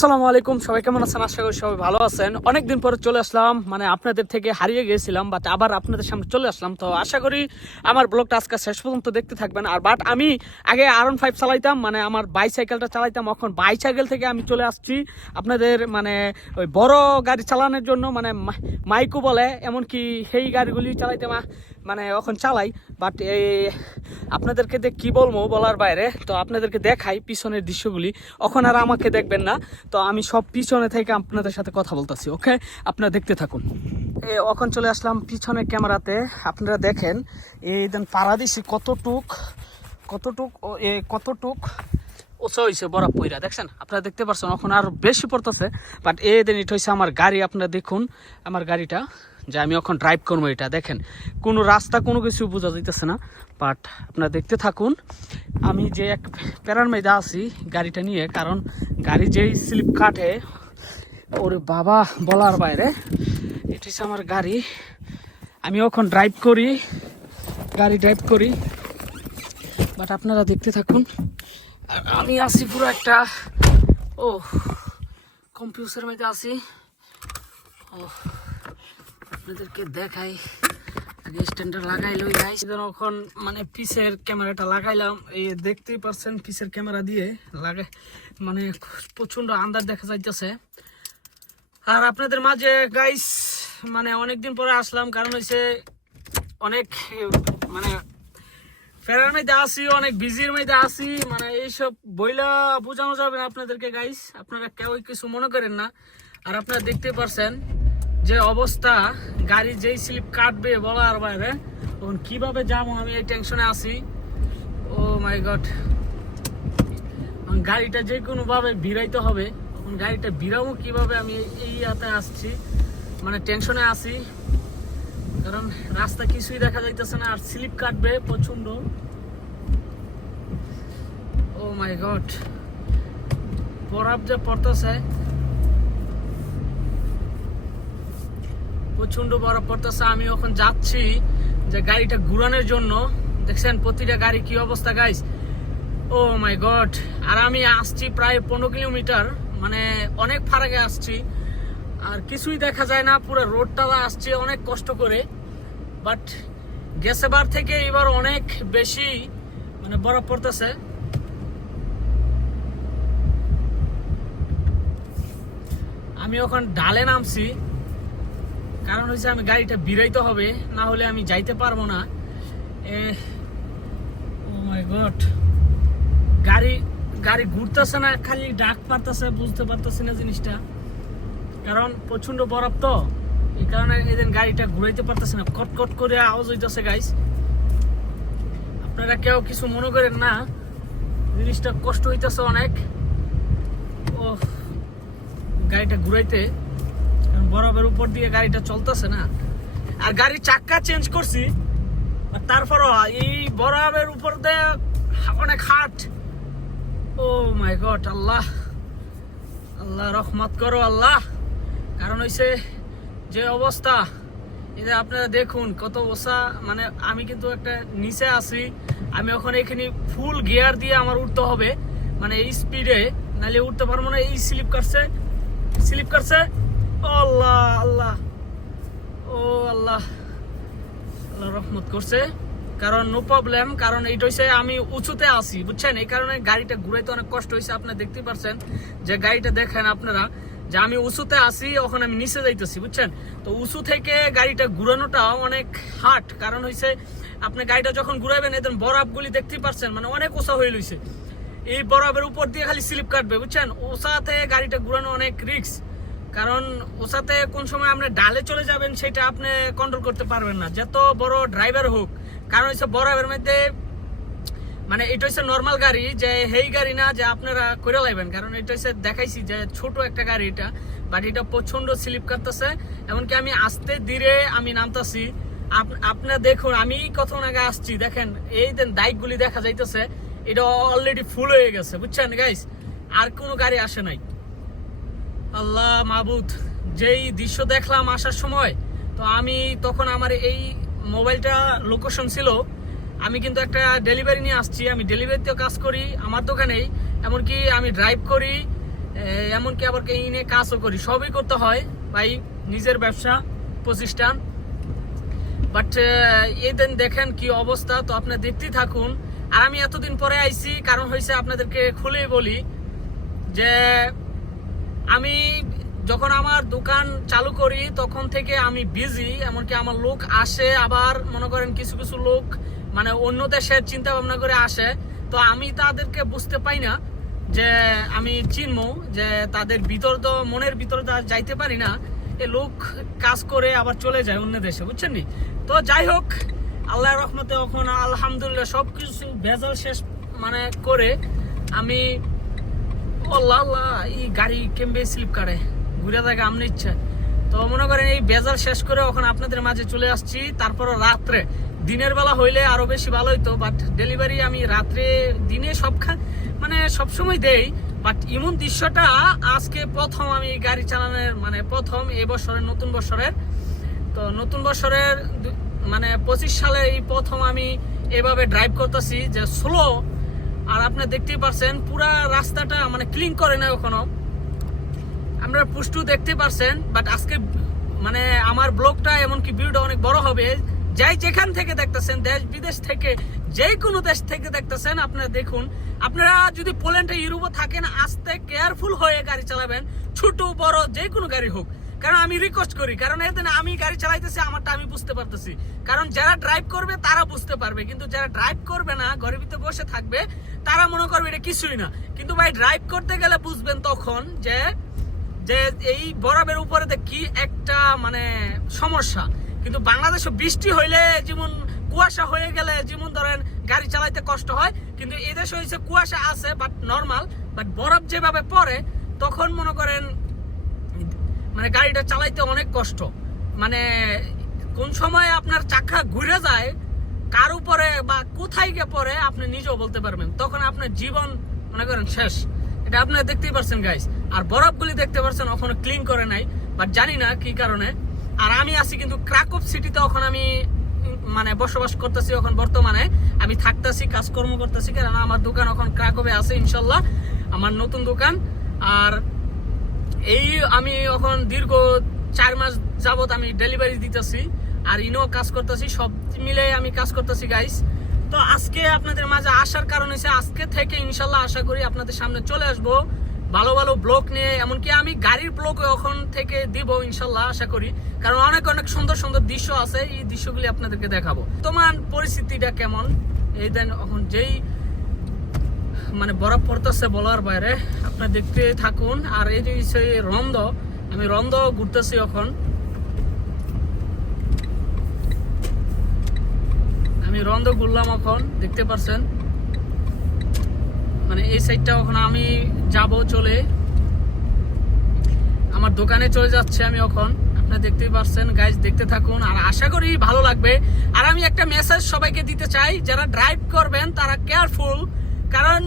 আসসালামু আলাইকুম, সবাই কেমন আছেন? আশা করি সবাই ভালো আছেন। অনেকদিন পরে চলে আসলাম মানে আপনাদের থেকে হারিয়ে গিয়েছিলাম বাট আবার আপনাদের সামনে চলে আসলাম। তো আশা করি আমার ব্লগটা আজকে শেষ পর্যন্ত দেখতে থাকবেন। আর বাট আমি আগে আর ওয়ান ফাইভ চালাইতাম মানে আমার বাইসাইকেলটা চালাইতাম, এখন বাইসাইকেল থেকে আমি চলে আসছি আপনাদের মানে ওই বড় গাড়ি চালানোর জন্য মানে মাইকো বলে, এমনকি সেই গাড়িগুলি চালাইতে মা- মানে এখন চালাই বাট এই আপনাদেরকে দেখ কি বলব বলার বাইরে, তো আপনাদেরকে দেখাই পিছনের দৃশ্যগুলি। এখন আর আমাকে দেখবেন না, তো আমি সব পিছনে থেকে আপনাদের সাথে কথা বলতেছি ওকে আপনারা দেখতে থাকুন। এ, এখন চলে আসলাম পিছনে ক্যামেরাতে। আপনারা দেখেন এই দেন পারাদিসি কতটুক কতটুক কতটুক ওসা হয়েছে বরফ পইরা, দেখছেন? আপনারা দেখতে পাচ্ছেন এখন আর বেশি পড়তেছে বাট এই দিন এটা হয়েছে আমার গাড়ি, আপনারা দেখুন আমার গাড়িটা। যে আমি এখন ড্রাইভ করব এটা, দেখেন। কোনো রাস্তা, কোনো কিছু বোঝা যাইতেছে না বাট আপনারা দেখতে থাকুন। আমি যে এক প্যারার মেয়েদা আছি গাড়িটা নিয়ে, কারণ গাড়ি যেই স্লিপ কাটে, ওরে বাবা, বলার বাইরে। এটি হচ্ছে আমার গাড়ি। আমি এখন ড্রাইভ করি, গাড়ি ড্রাইভ করি। বাট আপনারা দেখতে থাকুন। আর আমি আছি পুরো একটা ও কম্পিউটার মধ্যে আছি। ও আপনাদেরকে দেখাই। আগে স্ট্যান্ডার লাগাইলো গাইস এখন মানে পিসের ক্যামেরাটা লাগাইলাম। এই দেখতেই পারছেন পিসের ক্যামেরা দিয়ে লাগাই। মানে প্রচণ্ড আন্দাজ দেখা যাইতেছে। আর আপনাদের মাঝে গাইস মানে অনেকদিন পরে আসলাম। কারণ হচ্ছে অনেক মানে ফেরার মধ্যে আসি অনেক বিজির মধ্যে আসি মানে এইসব বইলা বোঝানো যাবে না আপনাদেরকে গাইস আপনারা কেউ কিছু মনে করেন না। আর আপনারা দেখতে পারছেন। যে অবস্থা, গাড়ি যেই স্লিপ কাটবে বলার বাইরে, তখন কীভাবে যাব আমি এই টেনশনে আছি? ও মাই গড গাড়িটা যে কোনোভাবে ভিড়াইতে হবে, তখন গাড়িটা ভিড়াবো কীভাবে আমি এই হাতে আসছি মানে টেনশনে আছি। কারণ রাস্তা কিছুই দেখা যাইতেছে না, আর স্লিপ কাটবে প্রচণ্ড ও মাই গড বরফ যে পড়তেছে প্রচণ্ড বরফ পড়তেছে, আমি এখন যাচ্ছি যে গাড়িটা ঘুরানোর জন্য। দেখছেন প্রতিটা গাড়ি কি অবস্থা গাইস ও মাই গড আর আমি আসছি প্রায় পনেরো কিলোমিটার মানে অনেক ফারাকে আসছি। আর কিছুই দেখা যায় না, পুরো রোডটা আসছে অনেক কষ্ট করে। বাট গেছেবার থেকে এবার অনেক বেশি মানে বরফ পড়তেছে। আমি ওখান ডালে নামছি। কারণ হচ্ছে আমি গাড়িটা বিরাইতে হবে, না হলে আমি যাইতে পারব না। Oh my god. গাড়ি ঘুরতেছে না, খালি ডাক পারতেছে বুঝতে পারতেছি না জিনিসটা। কারণ প্রচণ্ড বরফ তো, এই কারণে এদিন গাড়িটা ঘুরাইতে পারতেছে না। কট কট করে আওয়াজ হইতেছে গাইস আপনারা কেউ কিছু মনে করেন না, জিনিসটা কষ্ট হইতেছে অনেক। ও গাড়িটা ঘুরাইতে বরফের উপর দিয়ে গাড়িটা চলতেছে না। আর গাড়ির চাক্কা চেঞ্জ করছি তারপরও এই বরফের উপর দিয়ে অনেক হাট। ও মাই গড আল্লাহ। আল্লাহ রহমত করো আল্লাহ। কারণ হইছে যে অবস্থা এটা আপনারা দেখুন কত ওসা মানে আমি কিন্তু একটা নিচে আছি, আমি ওখানে এখানে ফুল গিয়ার দিয়ে আমার উঠতে হবে। মানে এই স্পিডে নাহলে উঠতে পারব না, এই স্লিপ কাটছে স্লিপ কাটছে। আল্লাহ আল্লাহ। ও আল্লাহ। আল্লাহ রহমত করছে। কারণ নো প্রবলেম কারণ এটা হচ্ছে আমি উঁচুতে আছি, বুঝছেন? এই কারণে গাড়িটা ঘুরাইতে অনেক কষ্ট হয়েছে আপনারা দেখতে পারছেন যে গাড়িটা দেখেন আপনারা, যে আমি উঁচুতে আছি ওখানে আমি নিচে যাইতেছি, বুঝছেন? তো উঁচু থেকে গাড়িটা ঘুরানোটা অনেক হাট কারণ হয়েছে আপনি গাড়িটা যখন ঘুরাবেন এদের বরফগুলি দেখতে পারছেন মানে অনেক ওষা হয়ে লইছে। এই বরফের উপর দিয়ে খালি স্লিপ কাটবে, বুঝছেন? ওসাতে গাড়িটা ঘুরানো অনেক রিস্ক কারণ ওসাতে কোন সময় আপনি ডালে চলে যাবেন সেটা আপনি কন্ট্রোল করতে পারবেন না। যত বড় ড্রাইভার হোক, কারণ হচ্ছে বরফের মধ্যে মানে এটা হচ্ছে নর্মাল গাড়ি, যে হেই গাড়ি না, যে আপনারা করে লাইবেন। কারণ এটা হচ্ছে দেখাইছি যে ছোট একটা গাড়ি এটা বাট এটা প্রচণ্ড স্লিপ করতেছে এমনকি আমি আসতে ধীরে আমি নামতাছি। আপনারা দেখুন, আমি কতক্ষণ আগে আসছি, দেখেন, এই দেন দাইকগুলি দেখা যাইতেছে, এটা অলরেডি ফুল হয়ে গেছে, বুঝছেন গাইস আর কোনো গাড়ি আসে নাই। আল্লাহ মাহবুদ যেই দৃশ্য দেখলাম আসার সময়, তো আমি তখন আমার এই মোবাইলটা লোকেশন ছিল। আমি কিন্তু একটা ডেলিভারি নিয়ে আসছি। আমি ডেলিভারিতেও কাজ করি, আমার দোকানেই। এমনকি আমি ড্রাইভ করি এমনকি আবার কে নিয়ে কাজও করি। সবই করতে হয় ভাই, নিজের ব্যবসা, প্রতিষ্ঠান। বাট এই দিন দেখেন কি অবস্থা। তো আপনি দেখতেই থাকুন। আর আমি এতদিন পরে আইছি, কারণ হয়েছে আপনাদেরকে খুলেই বলি যে আমি যখন আমার দোকান চালু করি, তখন থেকে আমি বিজি এমনকি আমার লোক আসে, আবার মনে করেন কিছু কিছু লোক মানে অন্য দেশের চিন্তা ভাবনা করে আসে। তো আমি তাদেরকে বুঝতে পাই না যে আমি চিনব, যে তাদের ভিতর তো মনের ভিতরে তো যাইতে পারি না। এ লোক কাজ করে আবার চলে যায় অন্য দেশে, বুঝছেন নি? তো যাই হোক আল্লাহ রহমতে এখন আলহামদুলিল্লাহ সব কিছু ভেজাল শেষ মানে করে আমি লা লা, এই গাড়ি কেমবে স্লিপ কাটে ঘুরে থাকে আমনি তো মনে করেন এই বেজার শেষ করে এখন আপনাদের মাঝে চলে আসছি। তারপরে রাত্রে দিনের বেলা হইলে আরও বেশি ভালো হইতো বাট ডেলিভারি আমি রাত্রে দিনে সব মানে সবসময় দেই বাট এমন দৃশ্যটা আজকে প্রথম আমি গাড়ি চালানোর মানে প্রথম এই বছরের নতুন বছরের। তো নতুন বছরের মানে পঁচিশ সালে এই প্রথম আমি এভাবে ড্রাইভ করতেছি যে স্লো আর আপনি দেখতেই পারছেন, পুরা রাস্তাটা মানে ক্লিন করে না এখনও। আমরা পুষ্টু দেখতে পারছেন বাট আজকে মানে আমার ব্লগটা এমনকি ভিডিওটা অনেক বড় হবে। যাই যেখান থেকে দেখতেছেন, দেশ বিদেশ থেকে, যে কোনো দেশ থেকে দেখতেছেন, আপনারা দেখুন। আপনারা যদি পোল্যান্ডে, ইউরোপে থাকেন, আস্তে কেয়ারফুল হয়ে গাড়ি চালাবেন, ছোট, বড়, যে কোনো গাড়ি হোক। কারণ আমি রিকোয়েস্ট করি, কারণ এদিন আমি গাড়ি চালাইতেছি, আমারটা আমি বুঝতে পারতেছি। কারণ যারা ড্রাইভ করবে, তারা বুঝতে পারবে। কিন্তু যারা ড্রাইভ করবে না, ঘরের ভিতরে বসে থাকবে তারা মনে করবে এটা কিছুই না। কিন্তু ভাই ড্রাইভ করতে গেলে বুঝবেন তখন যে যে এই বরফের উপরে কি একটা মানে সমস্যা। কিন্তু বাংলাদেশে বৃষ্টি হইলে যেমন কুয়াশা হয়ে গেলে যেমন ধরেন গাড়ি চালাইতে কষ্ট হয়, কিন্তু এদেশে হয়েছে কুয়াশা আছে বাট নর্মাল বাট বরফ যেভাবে পড়ে, তখন মনে করেন মানে গাড়িটা চালাইতে অনেক কষ্ট। মানে কোন সময় আপনার চাকা ঘুরে যায় কার উপরে বা কোথায় গিয়ে পড়ে আপনি নিজেও বলতে পারবেন। তখন আপনার জীবন, মনে করেন, শেষ। এটা আপনারা দেখতেই পারছেন গাইস আর বরফগুলি দেখতে পারছেন ওখানে ক্লিন করে নাই। বাট জানি না কি কারণে। আর আমি আছি কিন্তু ক্রাকপ সিটিতে এখন আমি মানে বসবাস করতেছি এখন বর্তমানে। আমি থাকতেছি, কাজকর্ম করতেছি কারণ আমার দোকান এখন ক্রাকপে আছে, ইনশাল্লাহ। আমার নতুন দোকান। আর এই আমি এখন দীর্ঘ চার মাস যাবত আমি ডেলিভারি দিতেছি। আর ইনো কাজ করতেছি, সব মিলে আমি কাজ করতেছি গাইস তো আজকে আপনাদের মাঝে আসার কারণ হচ্ছে আজকে থেকে ইনশাল্লাহ আশা করি আপনাদের সামনে চলে আসব। ভালো ভালো ব্লক নিয়ে, এমনকি আমি গাড়ির ব্লক এখন থেকে দিব ইনশাল্লাহ, আশা করি। কারণ অনেক অনেক সুন্দর সুন্দর দৃশ্য আছে, এই দৃশ্যগুলি আপনাদেরকে দেখাবো। তোমার পরিস্থিতিটা কেমন? এই দেন, এখন যেই মানে বরফ পড়তেছে বলার বাইরে, আপনার দেখতে থাকুন। আর এই যে রন্দ, আমি রন্দ ঘুরতেছি এখন। আমি রন্দ ঘুরলাম এখন, দেখতে পারছেন। মানে এই সাইডটা এখন আমি যাব চলে। আমার দোকানে চলে যাচ্ছে আমি এখন। আপনারা দেখতেই পারছেন গাইজ দেখতে থাকুন। আর আশা করি ভালো লাগবে। আর আমি একটা মেসেজ সবাইকে দিতে চাই, যারা ড্রাইভ করবেন, তারা কেয়ারফুল কারণ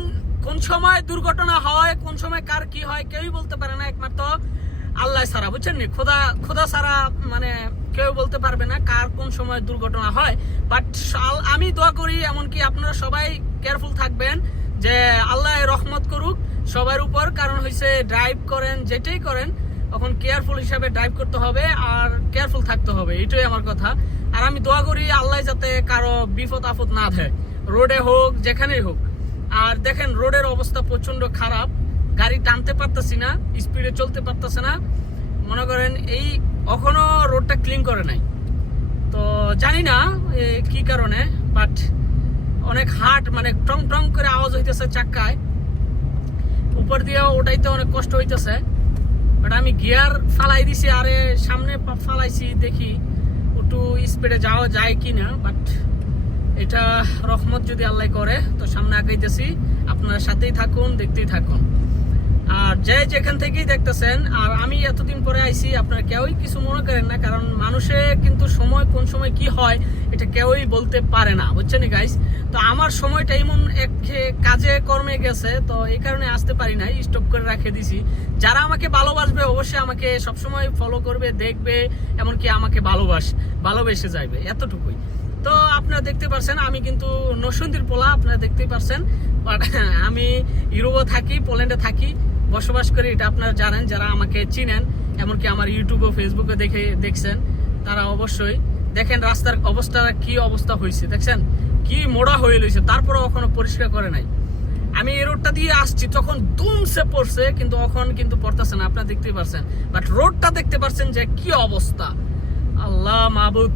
কোন সময় দুর্ঘটনা হয়, কোন সময় কার কি হয়, কেউই বলতে পারে না একমাত্র আল্লাহ সারা বুঝছেন নি? খোদা খোদা সারা মানে কেউ বলতে পারবে না কার কোন সময় দুর্ঘটনা হয়। বাট আমি দোয়া করি, এমনকি আপনারা সবাই কেয়ারফুল থাকবেন যে আল্লাহ রহমত করুক সবার উপর। কারণ হয়েছে ড্রাইভ করেন, যেটাই করেন তখন কেয়ারফুল হিসাবে ড্রাইভ করতে হবে আর কেয়ারফুল থাকতে হবে। এটাই আমার কথা। আর আমি দোয়া করি আল্লাহ যাতে কারও বিপদ আপদ না দেয়। রোডে হোক, যেখানেই হোক। আর দেখেন রোডের অবস্থা প্রচণ্ড খারাপ। গাড়ি টানতে পারতেছি না স্পিডে চলতে পারতেছে না। মনে করেন এই এখনও রোডটা ক্লিন করে নাই। তো জানি না কি কারণে বাট অনেক হার্ট মানে টং টং করে আওয়াজ হইতেছে চাক্কায়। উপর দিয়ে ওটাইতে অনেক কষ্ট হইতেছে। বাট আমি গিয়ার ফালাই দিছি, আরে সামনে ফালাইছি, দেখি একটু স্পিডে যাওয়া যায় কি না বাট এটা রহমত যদি আল্লাহ করে, তো সামনে আগাইতেছি। আপনার সাথেই থাকুন, দেখতেই থাকুন। আর যে যেখান থেকেই দেখতেছেন, আর আমি এতদিন পরে আইছি, আপনারা কেউই কিছু মনে করেন না, কারণ মানুষে কিন্তু সময়, কোন সময় কি হয়, এটা কেউই বলতে পারে না, বুঝছেন গাইস তো আমার সময়টা এমন এক কাজে, কর্মে গেছে, তো এই কারণে আসতে পারি নাই স্টপ করে রেখে দিছি। যারা আমাকে ভালোবাসবে, অবশ্যই আমাকে সবসময় ফলো করবে, দেখবে, এমনকি আমাকে ভালোবাস, ভালোবেসে যাইবে, এতটুকুই। তো আপনারা দেখতে পারছেন, আমি কিন্তু নসুন্দির পোলা, আপনারা দেখতেই পারছেন বাট আমি ইউরোপে থাকি, পোল্যান্ডে থাকি বসবাস করি, এটা আপনারা জানেন, যারা আমাকে চিনেন, এমনকি আমার ইউটিউব ও ফেসবুকে দেখে দেখছেন, তারা অবশ্যই দেখেন রাস্তার অবস্থা, কি অবস্থা হয়েছে দেখছেন? কি মোড়া হয়ে রয়েছে তারপরে এখনও পরিষ্কার করে নাই। আমি এই রোডটা দিয়ে আসছি তখন দুমসে পড়ছে, কিন্তু এখন কিন্তু পড়তেছে না, আপনারা দেখতেই পারছেন। বাট রোডটা দেখতে পারছেন যে কি অবস্থা। আল্লাহ মাহবুদ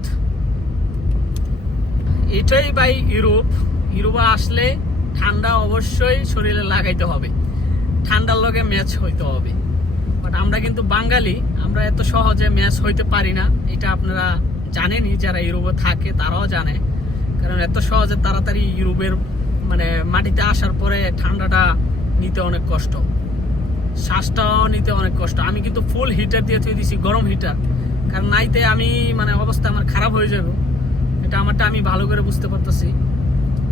এটাই ভাই ইউরোপ। ইউরোপে আসলে ঠান্ডা অবশ্যই শরীরে লাগাইতে হবে। ঠান্ডার লগে ম্যাচ হইতে হবে। বাট আমরা কিন্তু বাঙালি, আমরা এত সহজে ম্যাচ হইতে পারি না। এটা আপনারা জানেনই, যারা ইউরোপে থাকে তারাও জানে। কারণ এত সহজে তাড়াতাড়ি ইউরোপের মানে মাটিতে আসার পরে ঠান্ডাটা নিতে অনেক কষ্ট। শ্বাসটাও নিতে অনেক কষ্ট। আমি কিন্তু ফুল হিটার দিয়ে থুয়ে দিছি, গরম হিটার কারণ নাইতে আমি মানে অবস্থা আমার খারাপ হয়ে যাবে। এটা আমারটা আমি ভালো করে বুঝতে পারতেছি।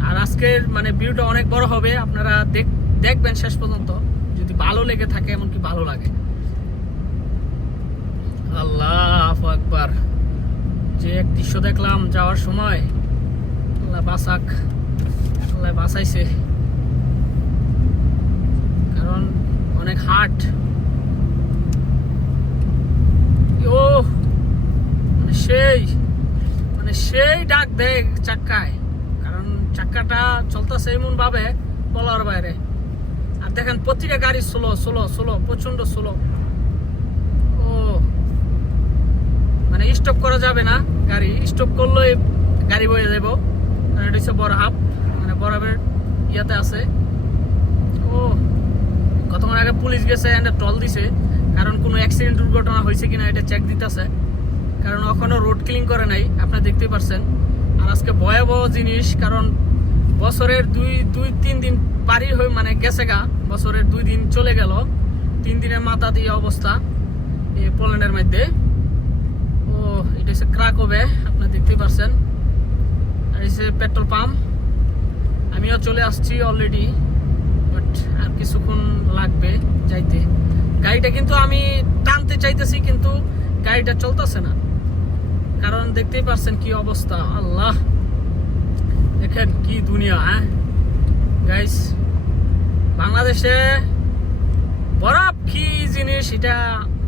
আর আজকের মানে ভিডিওটা অনেক বড় হবে। আপনারা দেখ দেখবেন শেষ পর্যন্ত, যদি ভালো লেগে থাকে, এমনকি ভালো লাগে। আল্লাহ একবার যে এক দৃশ্য দেখলাম যাওয়ার সময়, আল্লাহ বাসাক আল্লাহ বাসাইছে কারণ অনেক হাট ও মানে সেই মানে সেই ডাক দেয় চাক্কায়। কারণ চাক্কাটা চলতেছে এমন ভাবে বলার বাইরে। আর দেখেন প্রতিটা গাড়ি স্লো স্লো স্লো প্রচণ্ড স্লো ও। মানে স্টপ করা যাবে না গাড়ি। স্টপ করলেই গাড়ি বয়ে যাব কারণ এটা হচ্ছে বরহাব মানে বরহাবের ইয়াতে আছে। ও। কতক্ষণ আগে পুলিশ গেছে এন্ড টল দিছে। কারণ কোনো অ্যাক্সিডেন্ট দুর্ঘটনা হয়েছে কিনা এটা চেক দিতেছে। কারণ এখনও রোড ক্লিন করে নাই, আপনারা দেখতে পারছেন। আর আজকে ভয়াবহ জিনিস, কারণ বছরের দুই দুই, তিন দিন পারি হয়ে মানে গেছে গা, বছরের দুই দিন চলে গেল, তিন দিনের মাথা দিয়ে অবস্থা এই পোল্যান্ডের মধ্যে। ও, এটা হচ্ছে ক্রাক ক্রাকোবে আপনারা দেখতেই পারছেন। আর হচ্ছে পেট্রোল পাম্প, আমিও চলে আসছি অলরেডি, বাট আর কিছুক্ষণ লাগবে যাইতে। গাড়িটা কিন্তু আমি টানতে চাইতেছি, কিন্তু গাড়িটা চলতেছে না। কারণ দেখতেই পারছেন কি অবস্থা, আল্লাহ। দেখেন কি দুনিয়া হ্যাঁ। গাইস বাংলাদেশে বরফ কি জিনিস? এটা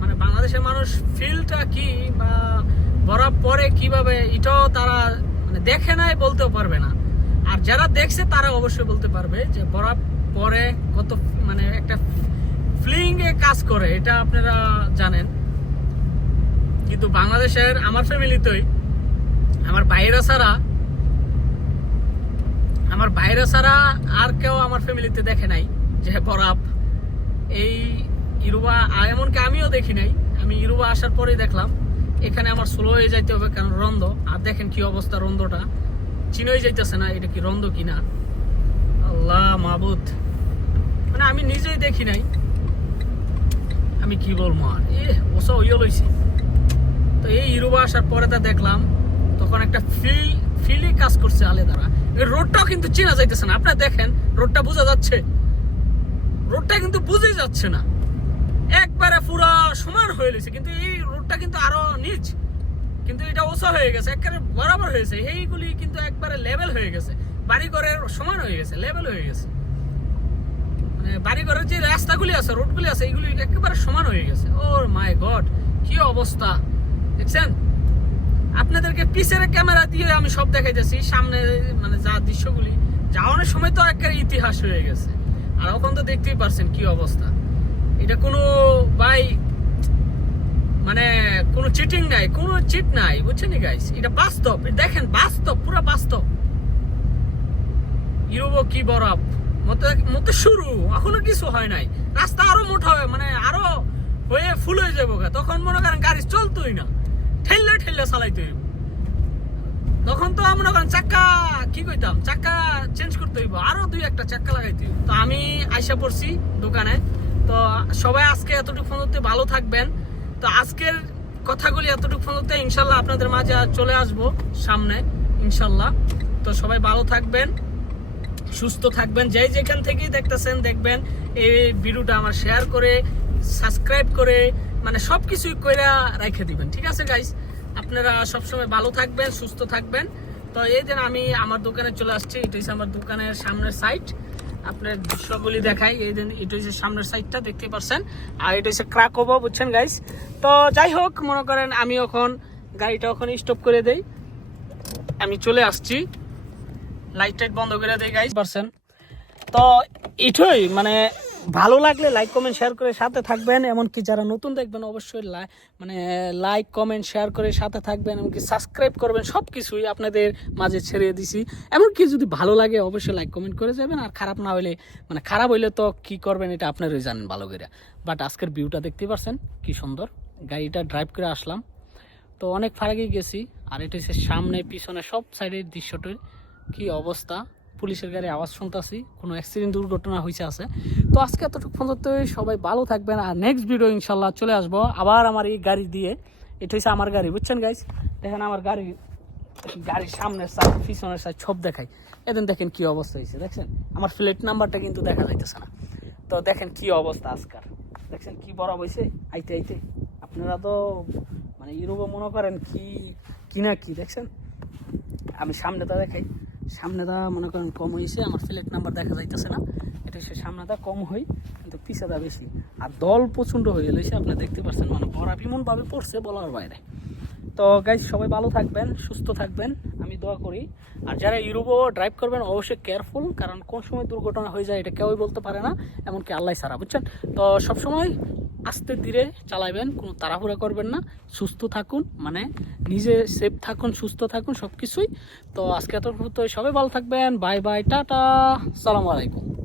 মানে বাংলাদেশের মানুষ ফিলটা কি বা বরফ পরে কীভাবে? এটাও তারা মানে দেখে নাই, বলতেও পারবে না। আর যারা দেখছে, তারা অবশ্যই বলতে পারবে যে বরফ পরে কত মানে একটা ফ্লিং এ কাজ করে, এটা আপনারা জানেন। কিন্তু বাংলাদেশের, আমার ফ্যামিলিতেই আমার বাইরে ছাড়া, আমার বাইরে ছাড়া আর কেউ আমার ফ্যামিলিতে দেখে নাই। যে বরাব এই ইরুবা এমনকি আমিও দেখি নাই। আমি ইরুবা আসার পরেই দেখলাম, এখানে আমার স্লো হয়ে যাইতে হবে কারণ রন্ধ আর দেখেন কি অবস্থা রন্ধটা চিনোই যাইতেছে না এটা কি রন্দ কিনা। আল্লাহ মাহবুদ মানে আমি নিজেই দেখি নাই। আমি কি বলব আর? এ, ওসা হইয়া লইছি। তো এই ইরুবা আসার পরে তা দেখলাম, তখন একটা ফিল, ফিলই কাজ করছে আলেদারা। এই রোডটাও কিন্তু চেনা যাইতেছে না। আপনারা দেখেন রোডটা বোঝা যাচ্ছে। রোডটা কিন্তু বুঝেই যাচ্ছে না। একবারে পুরো সমান হয়ে গেছে কিন্তু এই রোডটা কিন্তু আরও নিচ। কিন্তু এটা ওসা হয়ে গেছে, একেবারে বরাবর হয়েছে। এইগুলি কিন্তু একবারে লেভেল হয়ে গেছে। বাড়ি ঘরের সমান হয়ে গেছে লেভেল হয়ে গেছে। মানে বাড়ি ঘরের যে রাস্তাগুলি আছে, রোডগুলি আছে, এইগুলি একেবারে সমান হয়ে গেছে। ও মাই গড, কি অবস্থা। দেখছেন? আপনাদেরকে পিছের ক্যামেরা দিয়ে আমি সব দেখাইতেছি, সামনে মানে যা দৃশ্যগুলি। যাওয়ানোর সময় তো একেবারে ইতিহাস হয়ে গেছে। আর এখন তো দেখতেই পারছেন কি অবস্থা। এটা কোনো ভাই মানে কোনো চিটিং নাই, কোনো চিট নাই, বুঝছেন গাইস এটা বাস্তব দেখেন বাস্তব, পুরো বাস্তব। ইউরোপ কি বরফ? মতে মতে শুরু, এখনও কিছু হয় নাই। রাস্তা আরও মোটা হবে মানে আরও হয়ে ফুল হয়ে যাব তখন মনে করেন গাড়ি চলতোই না। ঠেললে ঠেললে চালাইতে হইব। তখন তো মনে করেন চাক্কা, কি কইতাম? চাক্কা চেঞ্জ করতে হইব। আরও দুই একটা চাক্কা লাগাইতে হইব। তো আমি আইসা পড়ছি দোকানে। তো সবাই আজকে এতটুকু ফোন করতে ভালো থাকবেন। তো আজকের কথাগুলি এতটুকু ফোন করতে ইনশাল্লাহ আপনাদের মাঝে চলে আসব সামনে, ইনশাল্লাহ। তো সবাই ভালো থাকবেন, সুস্থ থাকবেন। যে যেখান থেকেই দেখতেছেন, দেখবেন এই ভিডিওটা আমার শেয়ার করে সাবস্ক্রাইব করে মানে সব কিছুই করে রেখে দিবেন। ঠিক আছে গাইস আপনারা সবসময় ভালো থাকবেন, সুস্থ থাকবেন। তো এই দিন আমি আমার দোকানে চলে আসছি, এটা হচ্ছে আমার দোকানের সামনের সাইট আপনার দৃশ্যগুলি দেখাই, এই দিন এটা হচ্ছে সামনের সাইডটা দেখতে পাচ্ছেন আর এটা হচ্ছে ক্রাকোবা বুঝছেন গাইস তো যাই হোক, মনে করেন আমি এখন গাড়িটা ওখানে স্টপ করে দেই। আমি চলে আসছি। লাইট টাইট বন্ধ করে দেই গাইস পারছেন তো এটাই মানে ভালো লাগলে লাইক কমেন্ট শেয়ার করে সাথে থাকবেন। এমনকি যারা নতুন দেখবেন, অবশ্যই মানে লাইক কমেন্ট শেয়ার করে সাথে থাকবেন, এমনকি সাবস্ক্রাইব করবেন সব কিছুই আপনাদের মাঝে ছেড়ে দিছি। এমনকি যদি ভালো লাগে, অবশ্যই লাইক কমেন্ট করে যাবেন। আর খারাপ না হলে মানে খারাপ হইলে তো কি করবেন, এটা আপনারাই জানেন ভালো করে। বাট আজকের ভিউটা দেখতে পারছেন, কি সুন্দর। গাড়িটা ড্রাইভ করে আসলাম। তো অনেক ফারাকে গেছি, আর এটা হচ্ছে সামনে, পিছনে সব সাইডের দৃশ্যটির কি অবস্থা। পুলিশের গাড়ি আওয়াজ শুনতেছি, কোনো অ্যাক্সিডেন্ট দুর্ঘটনা হয়েছে আছে। তো আজকে এতটুকু পর্যন্ত সবাই ভালো থাকবেন আর নেক্সট ভিডিও ইনশাল্লাহ চলে আসব। আবার আমার এই গাড়ি দিয়ে, এটা হচ্ছে আমার গাড়ি, বুঝছেন গাইজ দেখেন আমার গাড়ি, গাড়ির সামনের সাইড পিছনের সাইড সব দেখাই। এদিন দেখেন কি অবস্থা হয়েছে দেখছেন? আমার প্লেট নাম্বারটা কিন্তু দেখা যাইতেছে না। তো দেখেন কি অবস্থা আজকার। দেখছেন কি বড় হয়েছে আইতে আইতে। আপনারা তো মানে ইউরোপে মনে করেন কি কি না কি, দেখছেন? আমি সামনেটা দেখাই। সামনেটা মনে করেন কম হয়েছে আমার প্লেট নাম্বার দেখা যাইতেছে না। এটা সে সামনেটা কম হয় কিন্তু পিছাটা বেশি। আর দল প্রচণ্ড হয়ে গেছে আপনি দেখতে পাচ্ছেন মানে ভরা বিমনভাবে পড়ছে বলার বাইরে। তো গাইজ সবাই ভালো থাকবেন, সুস্থ থাকবেন, আমি দোয়া করি। আর যারা ইউরোপও ড্রাইভ করবেন, অবশ্যই কেয়ারফুল কারণ কোন সময় দুর্ঘটনা হয়ে যায়, এটা কেউই বলতে পারে না, এমনকি আল্লাহ সারা বুঝছেন? তো সবসময় আস্তে ধীরে চালাবেন, কোনো তাড়াহুড়া করবেন না। সুস্থ থাকুন মানে নিজে সেফ থাকুন, সুস্থ থাকুন সব কিছুই তো আজকে এত সবাই ভালো থাকবেন। Bye bye, tata. সালামু আলাইকুম।